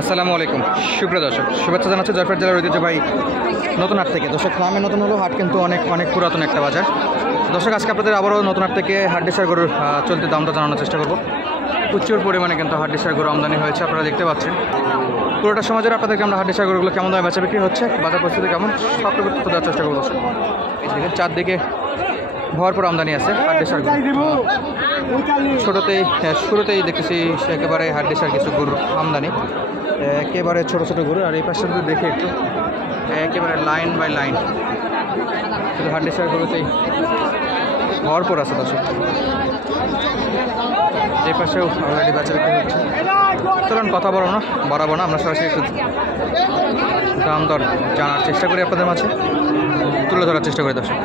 আসসালামু আলাইকুম সুপ্রিয় দর্শক, শুভেচ্ছা জানাচ্ছি জয়পুর জেলার ঐতিহ্যবাহী নতুন হাট থেকে। দর্শক, নামে নতুন হলো, হাট কিন্তু অনেক পুরাতন একটা বাজার। দর্শক, আজকে আপনাদের আবারও নতুন হাট থেকে হাড্ডিসার গরুর চলতি দামটা জানানোর চেষ্টা করব। প্রচুর পরিমাণে কিন্তু হাড্ডিসার গরু আমদানি হয়েছে, আপনারা দেখতে পাচ্ছেন। পুরোটা সমাজের আপনাদেরকে আমরা হাড্ডিসার গরুগুলো কেমন দামে বেচা বিক্রি হচ্ছে, বাজার পরিস্থিতি কেমন, সবটুকু তথ্য দেওয়ার চেষ্টা করবো। দর্শক, এই দিকে চারদিকে ভরপুর আমদানি আছে হাড্ডিসার গরু। শুরুতেই দেখতেছি একেবারে হাড্ডিসার কিছু গরুর আমদানি, একেবারে ছোট ছোট গরু। আর এই পাশে যদি দেখে একটু একেবারে লাইন বাই লাইন শুধু হাড্ডিসার গরুতেই ভরপুর আছে। দর্শক, এই পাশেও অলরেডি বেচা বিক্রি হচ্ছে। চলুন কথা বাড়াবো না, আমরা সরাসরি একটু দাম দর জানার চেষ্টা করি, আপনাদের মাঝে তুলে ধরার চেষ্টা করি। দর্শক,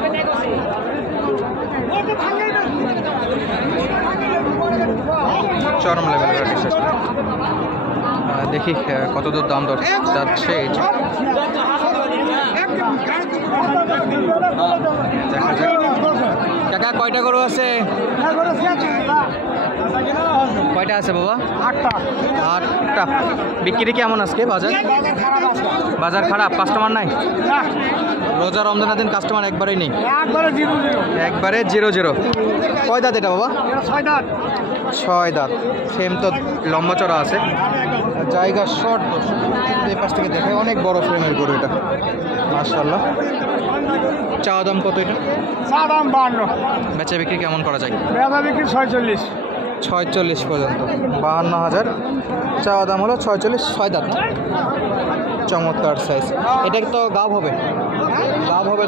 চরম লেভেলের হাড্ডিসার, দেখি কতদূর দাম দর যাচ্ছে। দেখা যাক। কাকা, কয়টা গরু আছে? কয়টা আছে বাবা? 8টা। বিক্রি কেমন আজকে বাজার খারাপ? কাস্টমার নাই? রোজা রমজানের দিন কাস্টমার একবারেই নেই, একবারে 0-0। কয় দাঁত এটা বাবা? 6 দাঁত। ফ্রেম তো লম্বা চড়া আছে, জায়গা শর্ট। এই পাশ থেকে দেখে অনেক বড় ফ্রেমের গরু এটা, মাশাআল্লাহ। চাওয়া দাম কত এটা? চা দাম 52। বেচা বিক্রি কেমন করা যায়? বেচা বিক্রি 46 পর্যন্ত। 52,000 চাওয়া দাম হলো। 46, 6 দাঁত, চমৎকার সাইজ। এটা তো গাব হবে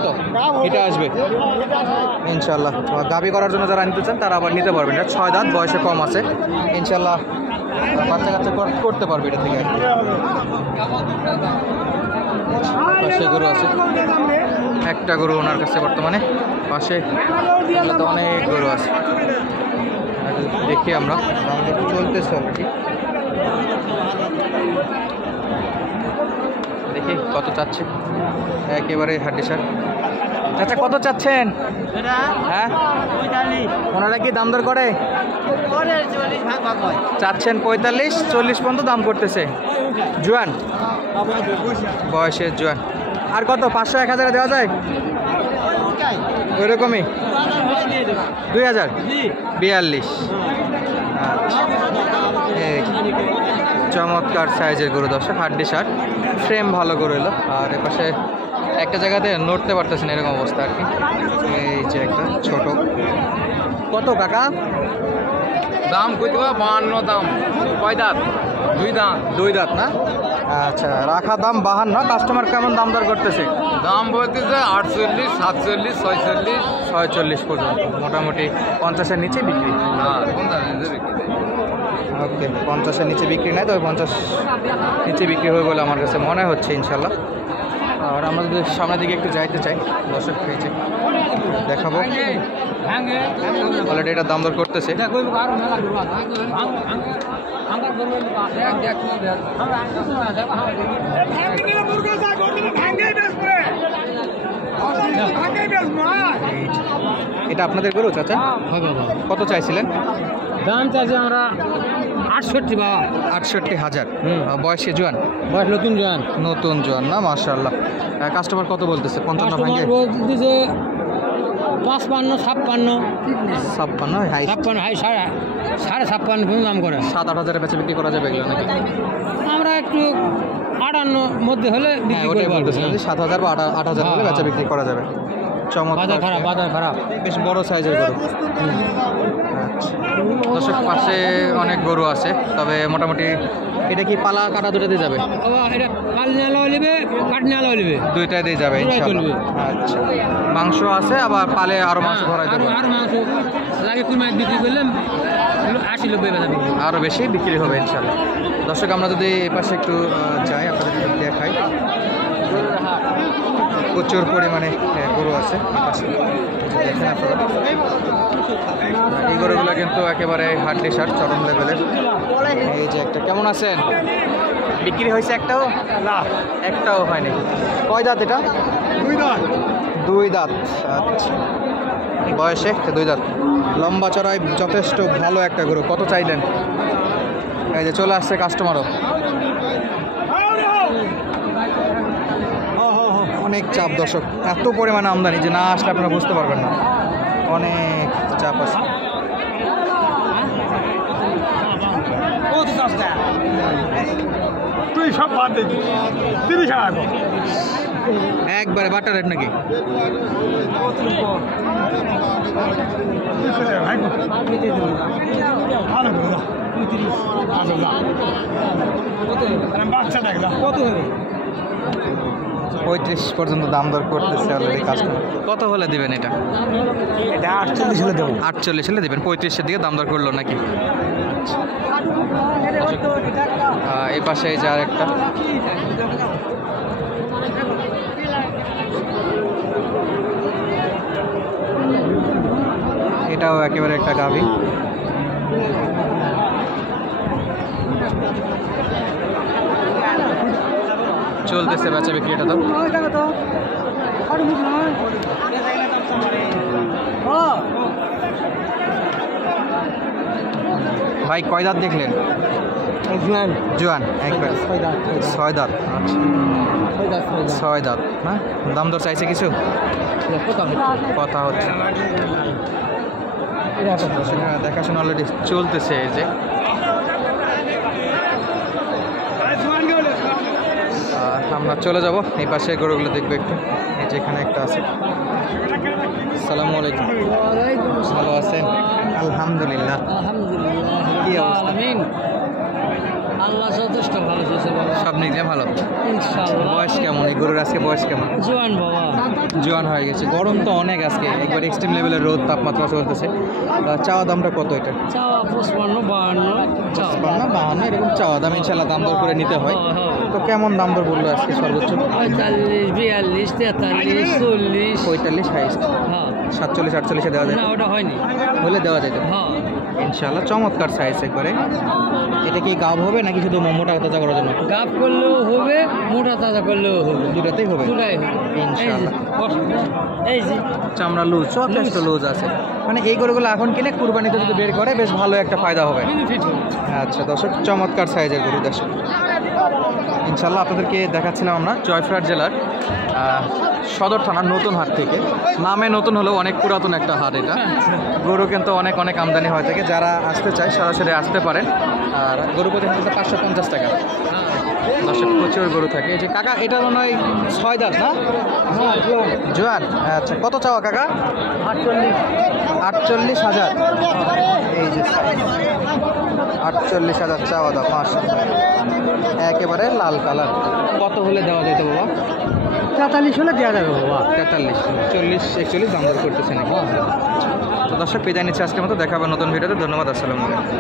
তো, এটা আসবে ইনশাল্লাহ। গাবি করার জন্য যারা নিতে চান তারা আবার নিতে পারবেন। এটা 6 দাঁত, বয়সে কম আছে, ইনশাল্লাহ বাচ্চা কাচ্চা করতে পারবে এটা থেকে। পাশে গরু আছে, একটা গরু ওনার কাছে বর্তমানে। পাশে তো অনেক গরু আছে, দেখি আমরা চলতেছে অলরেডি। দেখি কত চাচ্ছে একেবারে হাড্ডিসার। আচ্ছা, কত চাচ্ছেন? হ্যাঁ, ওনারা কি দাম দর করে? চাচ্ছেন 45-40 পর্যন্ত দাম করতেছে। জোয়ান বয়সের জোয়ান। আর কত? 500-1000 দেওয়া যায়? ওইরকমই 2042। চমৎকার সাইজের গরু। দর্শক, হাড্ডিসার, ফ্রেম ভালো গরু এলো। আর এপাশে একটা জায়গাতে নড়তে পারতেছেন এরকম অবস্থা আর কি। এই যে একটা ছোট। কত কাকা দাম? কইতে 52 দাম। কয় দাঁত? 2 দাঁত না? আচ্ছা, রাখা দাম 52। কাস্টমার কেমন দাম দর করতেছে? দাম বলতেছে 48, 47, 46 পর্যন্ত। মোটামুটি 50-এর নিচে বিক্রি। ওকে, 50-এর নিচে বিক্রি নাই, তবে 50 নিচে বিক্রি হবে বলে আমার কাছে মনে হচ্ছে ইনশাল্লাহ। আর আমরা যদি সামনের দিকে একটু যাইতে চাই, দর্শক পেয়েছে দেখাবো। অলরেডি এটার দাম দর করতেছে। এটা আপনাদের গরু চাচা? কত চাইছিলেন? দাম চাইছি আমরা 68 বাবা। 68,000। বয়সে জোয়ান? বয়স নতুন জোয়ান না? মাশাআল্লাহ। কাস্টমার কত বলতেছে? 55 ভাঙে? 55, 56, 56 হাই 56.5 দাম করে। 7-8 বেচা বিক্রি করা যাবে এগুলো নাকি? আমরা একটু 58 মধ্যে হলে বিক্রি করে বলতেছি। 7,000 বা 8,000 হলে বেচা বিক্রি করা যাবে। চমৎকার, বাজার খারাপ, বেশ বড় সাইজের গরু। দর্শক, পাশে অনেক গরু আছে, তবে মোটামুটি এটা কি পালা কাটা দুটাতে যাবে? দুইটাই দিয়ে যাবে ইনশাআল্লাহ। আচ্ছা, মাংস আছে, আবার পালে আরো মাংস ভরাই দেবে। আরো বেশি বিক্রি হবে ইনশাআল্লাহ। দর্শক, আমরা যদি এই পাশে একটু যাই, আপনাদের দেখাই, প্রচুর পরিমাণে গরু আছে দেখেন আপনারা। এই গরুগুলো কিন্তু একেবারে হাড্ডিসার, চরম লেভেলের। এই যে একটা, কেমন আছেন? বিক্রি হয়েছে একটাও? না, একটাও হয়নি। কয় দাঁত এটা? 2 দাঁত। আচ্ছা, বয়সে 2 দাঁত, লম্বা চড়াই যথেষ্ট ভালো একটা গরু। কত চাইলেন? এই যে চলে আসছে কাস্টমারও। অনেক চাপ দর্শক, এত পরিমাণে আমদানি যে না আসলে আপনারা বুঝতে পারবেন না, অনেক চাপ আছে। তুই সব বাদ দিবি 30 টাকা একবারে বাটার রেট নাকি? বাচ্চা দেখলাম কত হবে 35 পর্যন্ত দাম দর করতেছে অলরেডি কাস্টমার। কত হলে দিবেন এটা? এটা 48 হলে দেবো। 48 হলে দিবেন, 35-এর দিকে দাম দর করলো নাকি? এই পাশে এই যে আর একটা, এটাও একেবারে একটা গাভী। চলতেছে বেচা বিক্রি, এটা তো ভাই কয় দাঁত দেখলেন? জোয়ান একবার 6 দাঁত। আচ্ছা 6 দাঁত না? দাম দর চাইছে কিছু? কথা হচ্ছে দেখাশোনা অলরেডি চলতেছে। এই যে আমরা চলে যাব এই পাশে গরুগুলো দেখবো একটু। এই যে এখানে একটা আছে। আসসালামু আলাইকুম, ভালো আছেন? আলহামদুলিল্লাহ। কি অবস্থা? আল্লাহ যথেষ্ট ভালো আছে বাবা, সব নিয়ে ভালো। ইনশাআল্লাহ। বয়স কেমন এই গরুর? আজকে বয়স কেমন? জোয়ান বাবা, জোয়ান হয়ে গেছে। গরম তো অনেক আজকে, একবার এক্সট্রিম লেভেলের রোদ তাপমাত্রা চলতেছে। চাওয়া দামটা কত এটা? চাওয়া 55 52 চাওয়া 52 এরকম চাওয়া দাম। ইনশাল্লাহ দাম দর করে নিতে হয়। তো কেমন দাম দর বললো আজকে সর্বোচ্চ? 45 42 43 40। 45 হাইস্ট, হ্যাঁ 47 48 দেওয়া যায়? না ওটা হয়নি, হলে দেওয়া যেত হ্যাঁ। ইনশাল্লাহ। চমৎকার সাইজ একবারে। এটা কি গাব হবে নাকি শুধু মোটা তাজা করার জন্য? গাপ করলেও হবে, মোটা তাজা করলেও হবে, দুটাতেই হবে দুটাই হবে ইনশাআল্লাহ। এই যে চামড়া লুজ, যথেষ্ট লুজ আছে। মানে এই গরুগুলো এখন কিনে কুরবানিতে যদি বের করে বেশ ভালো একটা ফায়দা হবে। বেনিফিট হবে। আচ্ছা দর্শক, চমৎকার সাইজের গরু দর্শক ইনশাল্লাহ আপনাদেরকে দেখাচ্ছিলাম আমরা জয়পুরহাট জেলার সদর থানার নতুন হাট থেকে। নামে নতুন হলেও অনেক পুরাতন একটা হাট এটা। গরু কিন্তু অনেক অনেক আমদানি হয়ে থাকে। যারা আসতে চায় সরাসরি আসতে পারেন। আর গরু প্রতি হাতে 550 টাকা। দর্শক প্রচুর গরু থাকে। এই যে কাকা, এটা মনে হয় 6 দাঁত না? জোয়ান। আচ্ছা কত চাওয়া কাকা? 48,000। এই যে 48,000 চাওয়া দাম। মাশাআল্লাহ, একেবারে লাল কালার। কত হলে দেওয়া যেত বাবা? 43 হলে দেওয়া যাবে বাবা। 43 40 41 দাম দর করতেছে নাকি? তো দর্শক বিদায় নিচ্ছে আজকের মতো। দেখা হবে নতুন ভিডিওতে। ধন্যবাদ, আসসালামু আলাইকুম।